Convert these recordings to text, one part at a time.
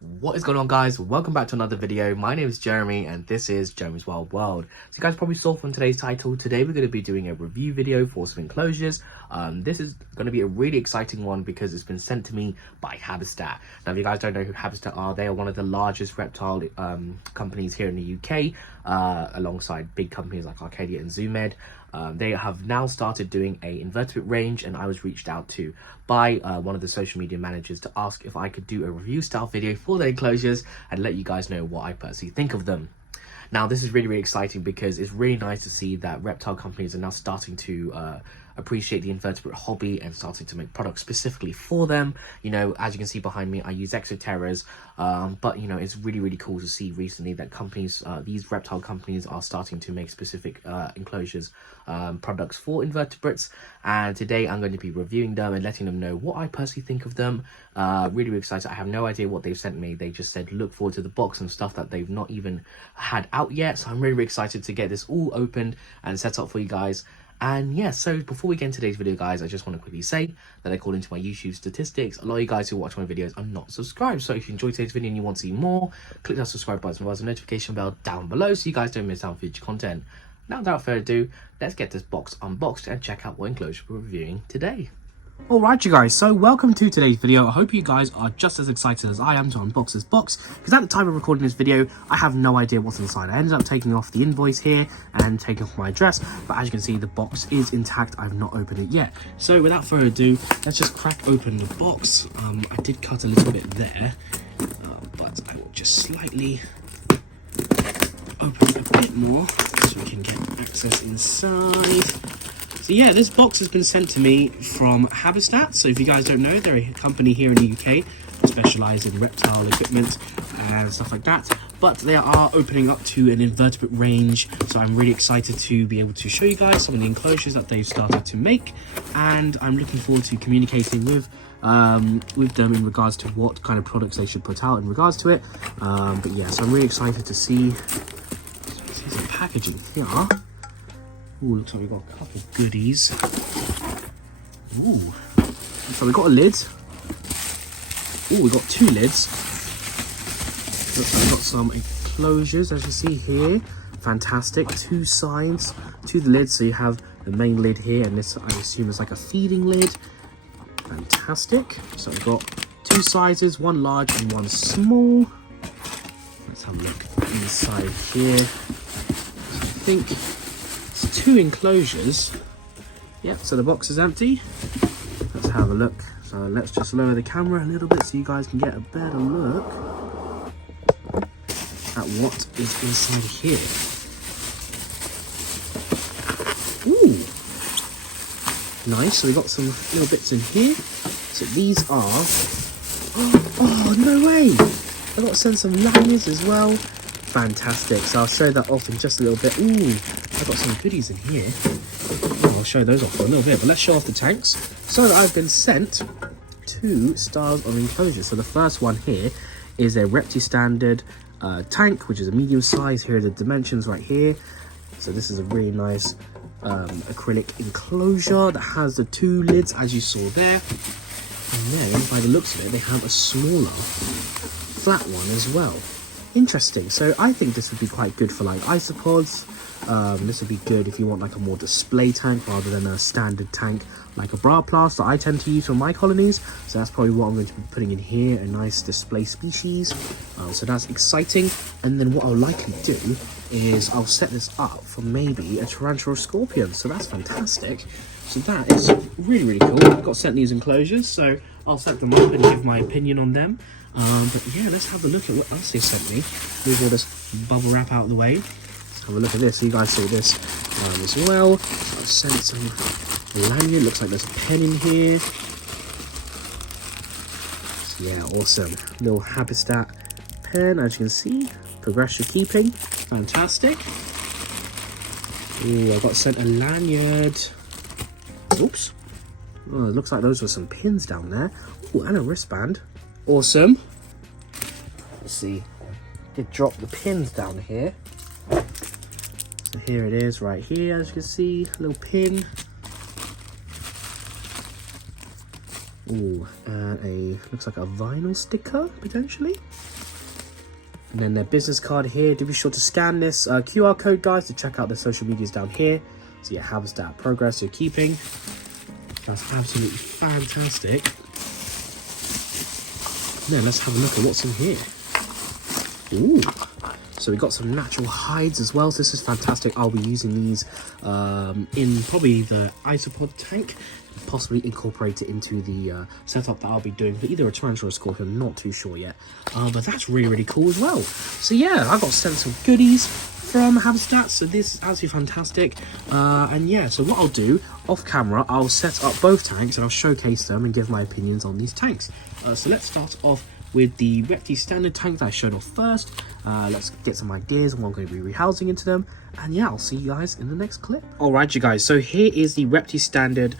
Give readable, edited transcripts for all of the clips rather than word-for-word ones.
What is going on, guys? Welcome back to another video. My name is Jeremy and this is Jeremy's Wild World. So you guys probably saw from today's title, today we're going to be doing a review video for some enclosures. This is going to be a really exciting one because it's been sent to me by HabiStat. Now, if you guys don't know who HabiStat are, they are one of the largest reptile companies here in the UK, alongside big companies like Arcadia and Zoomed. They have now started doing a invertebrate range, and I was reached out to by one of the social media managers to ask if I could do a review style video for the enclosures and let you guys know what I personally think of them. Now, this is really exciting because it's really nice to see that reptile companies are now starting to appreciate the invertebrate hobby and starting to make products specifically for them. You know, as you can see behind me, I use Exoterras, but you know, it's really cool to see recently that companies, these reptile companies, are starting to make specific enclosures products for invertebrates. And today I'm going to be reviewing them and letting them know what I personally think of them. Really excited. I have no idea what they've sent me. They just said look forward to the box and stuff that they've not even had out yet. So I'm really excited to get this all opened and set up for you guys. And yeah, so before we get into today's video, guys, I just want to quickly say that according to my YouTube statistics, a lot of you guys who watch my videos are not subscribed. So if you enjoyed today's video and you want to see more, click that subscribe button and the notification bell down below so you guys don't miss out on future content. Now, without further ado, let's get this box unboxed and check out what enclosure we're reviewing today. Alright, you guys, so welcome to today's video. I hope you guys are just as excited as I am to unbox this box, because at the time of recording this video, I have no idea what's inside. I ended up taking off the invoice here and taking off my address, but as you can see, the box is intact. I've not opened it yet. So without further ado, let's just crack open the box. I did cut a little bit there, but I will just slightly open it a bit more so we can get access inside. So yeah, this box has been sent to me from HabiStat. So if you guys don't know, they're a company here in the UK specialised in reptile equipment and stuff like that. But they are opening up to an invertebrate range. So I'm really excited to be able to show you guys some of the enclosures that they've started to make. And I'm looking forward to communicating with them in regards to what kind of products they should put out in regards to it. But yeah, so I'm really excited to see some packaging here. Ooh, looks like we've got a couple of goodies. Ooh. So we've got a lid. Ooh, we've got two lids. Looks like we've got some enclosures, as you see here. Fantastic. Two sides to the lid. So you have the main lid here, and this, I assume, is like a feeding lid. Fantastic. So we've got two sizes, one large and one small. Let's have a look inside here. So I think two enclosures. Yep, so the box is empty. Let's have a look. So let's just lower the camera a little bit so you guys can get a better look at what is inside here. Ooh, nice. So we've got some little bits in here. So these are, oh no way, I got sent some lanyards as well. Fantastic. So I'll show that off in just a little bit. Ooh, I've got some goodies in here. I'll show those off for a little bit, but let's show off the tanks. So I've been sent two styles of enclosures. So the first one here is a Repti standard tank, which is a medium size. Here are the dimensions right here. So this is a really nice acrylic enclosure that has the two lids, as you saw there. And then, by the looks of it, they have a smaller flat one as well. Interesting. So I think this would be quite good for like isopods. This would be good if you want like a more display tank rather than a standard tank like a bra plast that I tend to use for my colonies. So that's probably what I'm going to be putting in here, a nice display species. So that's exciting. And then what I'll likely do is I'll set this up for maybe a tarantula or scorpion. So that's fantastic. So that is really cool. I've got sent these enclosures, so I'll set them up and give my opinion on them. But yeah, let's have a look at what else they sent me. Move all this bubble wrap out of the way. Let's have a look at this. So you guys saw this as well. So I've sent some lanyard. Looks like there's a pen in here. So yeah, awesome. Little HabiStat pen, as you can see. Progress your keeping. Fantastic. Ooh, I got sent a lanyard. Oops. Oh, it looks like those were some pins down there. Ooh, and a wristband. Awesome. Let's see. Did drop the pins down here. So here it is right here, as you can see. A little pin. Ooh, and looks like a vinyl sticker, potentially. And then their business card here. Do be sure to scan this QR code, guys, to check out their social medias down here. So yeah, HabiStat progress you're keeping. That's absolutely fantastic. Then let's have a look at what's in here. Ooh. So we got some natural hides as well. So this is fantastic. I'll be using these in probably the isopod tank. Possibly incorporate it into the setup that I'll be doing for either a tarantula or a scorpion. I'm not too sure yet. But that's really, really cool as well. So yeah, I got sent some goodies from HabiStat, so this is absolutely fantastic. And yeah, so what I'll do off camera, I'll set up both tanks and I'll showcase them and give my opinions on these tanks. So let's start off with the Repti standard tank that I showed off first. Let's get some ideas on what I'm going to be rehousing into them. And yeah, I'll see you guys in the next clip. Alright you guys, so here is the Repti standard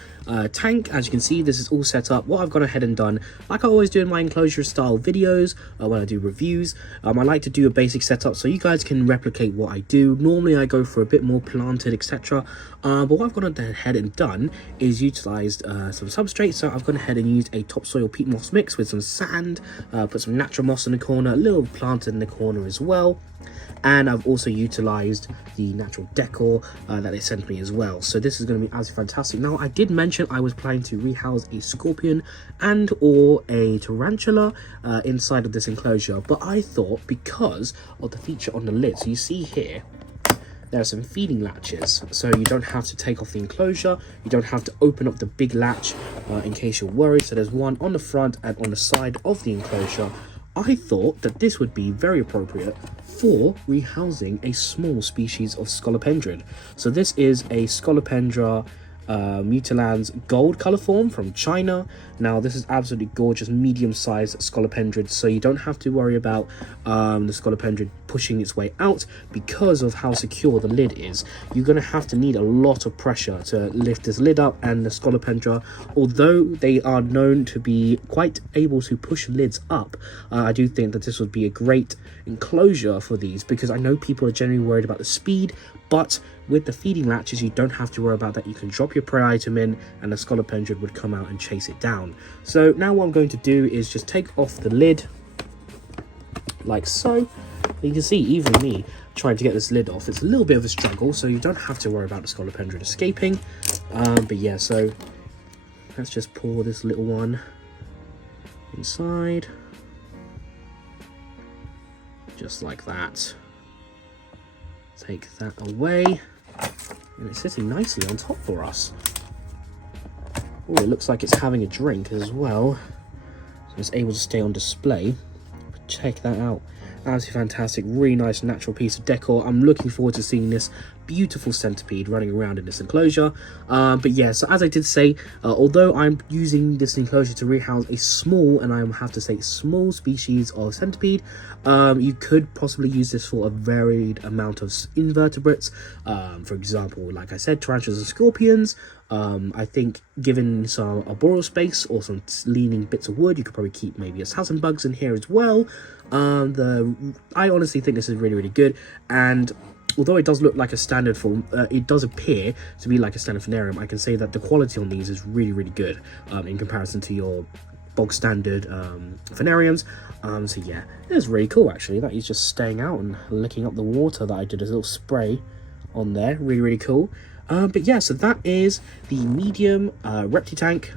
tank. As you can see, this is all set up. What I've gone ahead and done, like I always do in my enclosure style videos, when I do reviews, I like to do a basic setup so you guys can replicate what I do. Normally I go for a bit more planted, etc. But what I've gone ahead and done is utilized some substrate. So I've gone ahead and used a topsoil peat moss mix with some sand, put some natural moss in the corner, a little planted in the corner as well. And I've also utilized the natural decor that they sent me as well. So this is going to be absolutely fantastic. Now, I did mention I was planning to rehouse a scorpion and or a tarantula inside of this enclosure. But I thought because of the feature on the lid, so you see here, there are some feeding latches, so you don't have to take off the enclosure, you don't have to open up the big latch in case you're worried. So there's one on the front and on the side of the enclosure. I thought that this would be very appropriate for rehousing a small species of scolopendrid. So this is a Scolopendra mutilans gold color form from China. Now this is absolutely gorgeous, medium-sized scolopendrid, so you don't have to worry about the scolopendrid pushing its way out because of how secure the lid is. You're going to have to need a lot of pressure to lift this lid up, and the scolopendra, although they are known to be quite able to push lids up, I do think that this would be a great enclosure for these, because I know people are generally worried about the speed, but with the feeding latches you don't have to worry about that. You can drop your prey item in and the scolopendrid would come out and chase it down. So now what I'm going to do is just take off the lid like so. You can see even me trying to get this lid off, it's a little bit of a struggle, so you don't have to worry about the scolopendrid escaping. But yeah, so let's just pour this little one inside, just like that. Take that away, and it's sitting nicely on top for us. Oh, it looks like it's having a drink as well, so it's able to stay on display. Check that out, absolutely fantastic, really nice natural piece of decor. I'm looking forward to seeing this beautiful centipede running around in this enclosure. But yeah, so as I did say, although I'm using this enclosure to rehouse a small, and I have to say small, species of centipede, you could possibly use this for a varied amount of invertebrates. For example, like I said, tarantulas and scorpions. I think given some arboreal space or some leaning bits of wood, you could probably keep maybe assassin bugs in here as well. I honestly think this is really, really good. And although it does look like a standard form, it does appear to be like a standard phanarium. I can say that the quality on these is really, really good in comparison to your bog standard phanariums. So yeah, it's really cool actually that he's just staying out and licking up the water that I did a little spray on there. Really, really cool. But yeah, so that is the medium Repti tank,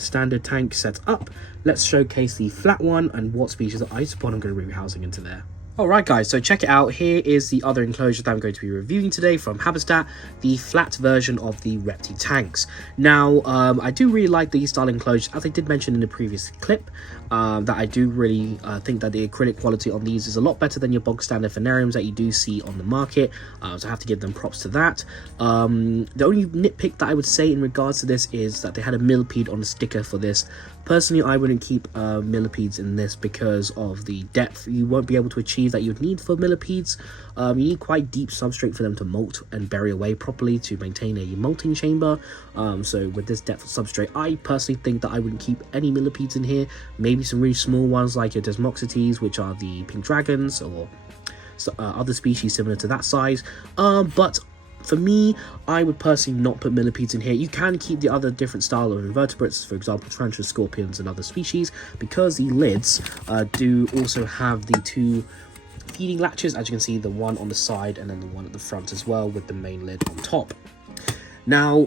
standard tank set up. Let's showcase the flat one and what species of isopod I'm going to be rehousing into there. Alright guys, so check it out. Here is the other enclosure that I'm going to be reviewing today from HabiStat, the flat version of the Repti tanks. Now, I do really like these style enclosures, as I did mention in the previous clip, that I do really think that the acrylic quality on these is a lot better than your bog standard phanariums that you do see on the market, so I have to give them props to that. The only nitpick that I would say in regards to this is that they had a millipede on the sticker for this. Personally, I wouldn't keep millipedes in this because of the depth. You won't be able to achieve that you'd need for millipedes. You need quite deep substrate for them to molt and bury away properly to maintain a molting chamber. So with this depth of substrate, I personally think that I wouldn't keep any millipedes in here. Maybe some really small ones like your desmoxites, which are the pink dragons, or other species similar to that size. But For me, I would personally not put millipedes in here. You can keep the other different style of invertebrates, for example, tarantulas, scorpions, and other species, because the lids do also have the 2 feeding latches, as you can see, the one on the side and then the one at the front as well, with the main lid on top. Now,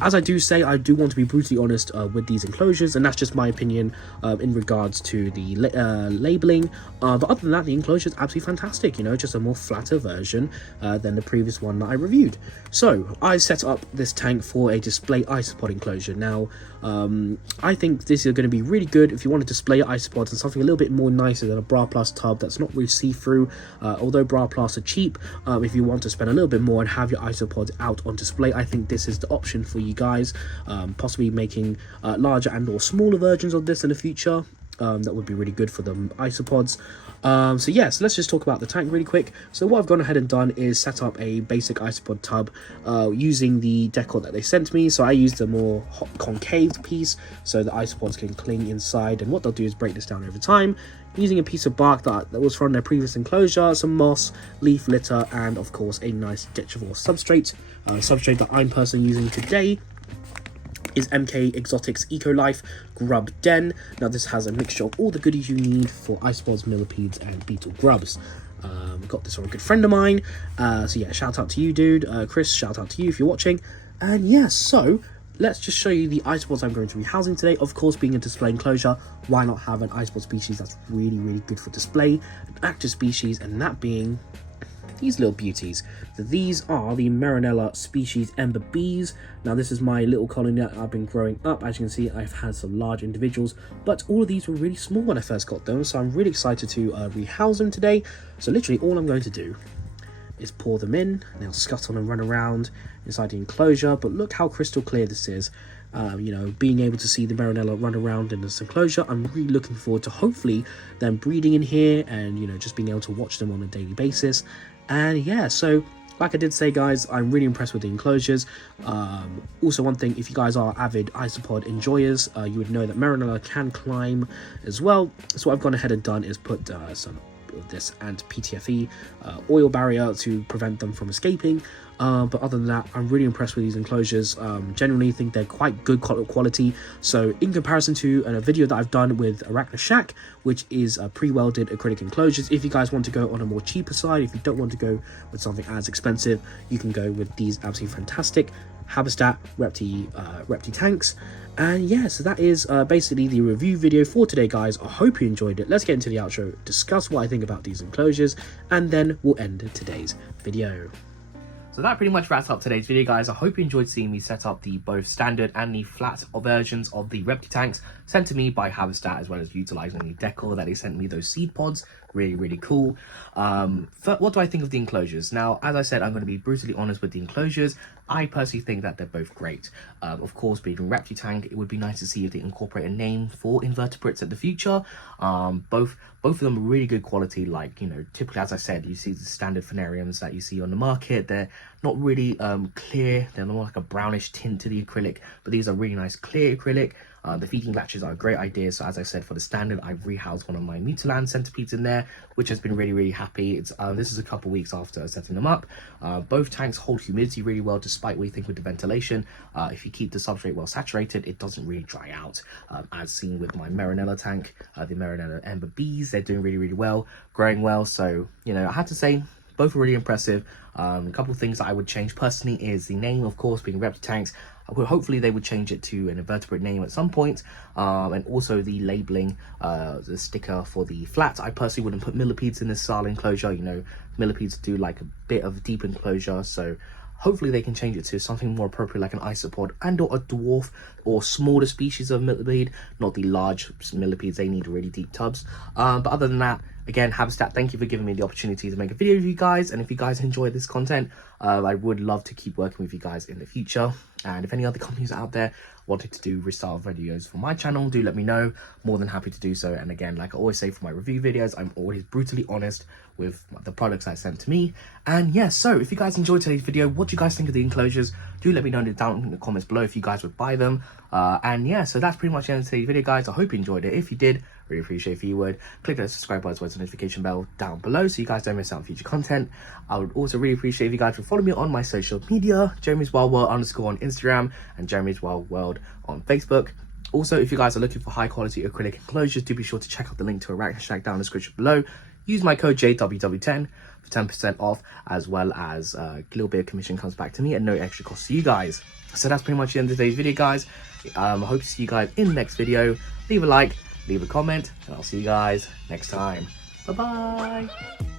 as I do say, I do want to be brutally honest with these enclosures, and that's just my opinion in regards to the labeling. But other than that, the enclosure is absolutely fantastic, you know, just a more flatter version than the previous one that I reviewed. So I set up this tank for a display isopod enclosure. Now, I think this is going to be really good if you want to display your isopods and something a little bit more nicer than a Bra Plus tub that's not really see-through. Although Bra Plus are cheap, if you want to spend a little bit more and have your isopods out on display, I think this is the option for you guys. Possibly making larger and or smaller versions of this in the future. That would be really good for the isopods. So yes, let's just talk about the tank really quick. So what I've gone ahead and done is set up a basic isopod tub using the decor that they sent me. So I used a more concave piece so the isopods can cling inside, and what they'll do is break this down over time using a piece of bark that was from their previous enclosure, some moss, leaf litter, and of course a nice ditchable substrate. Substrate that I'm personally using today is MK Exotics Eco-Life Grub Den. Now this has a mixture of all the goodies you need for isopods, millipedes, and beetle grubs. Got this from a good friend of mine. So yeah, shout out to you, dude. Chris, shout out to you if you're watching. And yeah, so let's just show you the isopods I'm going to be housing today. Of course, being a display enclosure, why not have an isopod species that's really, really good for display, an active species, and that being these little beauties. So these are the Marinella species ember bees. Now this is my little colony that I've been growing up. As you can see, I've had some large individuals, but all of these were really small when I first got them, so I'm really excited to rehouse them today. So literally all I'm going to do is pour them in. They'll scuttle and run around inside the enclosure, but look how crystal clear this is. You know, being able to see the Marinella run around in this enclosure, I'm really looking forward to hopefully them breeding in here and, you know, just being able to watch them on a daily basis. And yeah, so like I did say, guys, I'm really impressed with the enclosures. Also, one thing, if you guys are avid isopod enjoyers, you would know that Marinella can climb as well. So what I've gone ahead and done is put some of this and PTFE oil barrier to prevent them from escaping. But other than that, I'm really impressed with these enclosures. Genuinely think they're quite good quality. So in comparison to a video that I've done with Arachna Shack, which is pre-welded acrylic enclosures, if you guys want to go on a more cheaper side, if you don't want to go with something as expensive, you can go with these absolutely fantastic HabiStat Repti tanks. And yeah, so that is basically the review video for today, guys. I hope you enjoyed it. Let's get into the outro, discuss what I think about these enclosures, and then we'll end today's video. So that pretty much wraps up today's video, guys. I hope you enjoyed seeing me set up the both standard and the flat versions of the Repti tanks sent to me by HabiStat, as well as utilizing the decor that they sent me, those seed pods. Really, really cool. What do I think of the enclosures? Now, as I said, I'm going to be brutally honest with the enclosures. I personally think that they're both great. Of course, being a Repti tank, it would be nice to see if they incorporate a name for invertebrates in the future. Both of them are really good quality. Like, you know, typically, as I said, you see the standard phanariums that you see on the market. They're not really clear. They're more like a brownish tint to the acrylic, but these are really nice clear acrylic. The feeding latches are a great idea. So as I said, for the standard, I've rehoused one of my Mutalan centipedes in there, which has been really, really happy. It's this is a couple weeks after setting them up. Both tanks hold humidity really well, despite what you think with the ventilation. If you keep the substrate well saturated, it doesn't really dry out. As seen with my Marinella tank, the Marinella Ember Bees, they're doing really, really well, growing well. So, you know, I had to say, both are really impressive. A couple of things that I would change personally is the name, of course, being Repti tanks. Hopefully they would change it to an invertebrate name at some point, and also the labeling, the sticker for the flat. I personally wouldn't put millipedes in this style enclosure. You know, millipedes do like a bit of deep enclosure, so hopefully they can change it to something more appropriate, like an isopod and or a dwarf or smaller species of millipede, not the large millipedes. They need really deep tubs. But other than that, again, HabiStat, thank you for giving me the opportunity to make a video with you guys. And if you guys enjoy this content, I would love to keep working with you guys in the future. And if any other companies out there wanted to do restyle videos for my channel, do let me know. More than happy to do so. And again, like I always say for my review videos, I'm always brutally honest with the products that sent to me. And yeah, so if you guys enjoyed today's video, what do you guys think of the enclosures? Do let me know down in the comments below if you guys would buy them. And yeah, so that's pretty much the end of today's video, guys. I hope you enjoyed it. If you did, really appreciate if you would click that subscribe button as well as the notification bell down below so you guys don't miss out on future content. I would also really appreciate if you guys would follow follow me on my social media, Jeremy's Wild World _ on Instagram and Jeremy's Wild World on Facebook. Also, if you guys are looking for high quality acrylic enclosures, do be sure to check out the link to a rack hashtag down in the description below. Use my code JWW10 for 10% off, as well as a little bit of commission comes back to me at no extra cost to you guys. So that's pretty much the end of today's video, guys. I hope to see you guys in the next video. Leave a like, leave a comment, and I'll see you guys next time. Bye bye.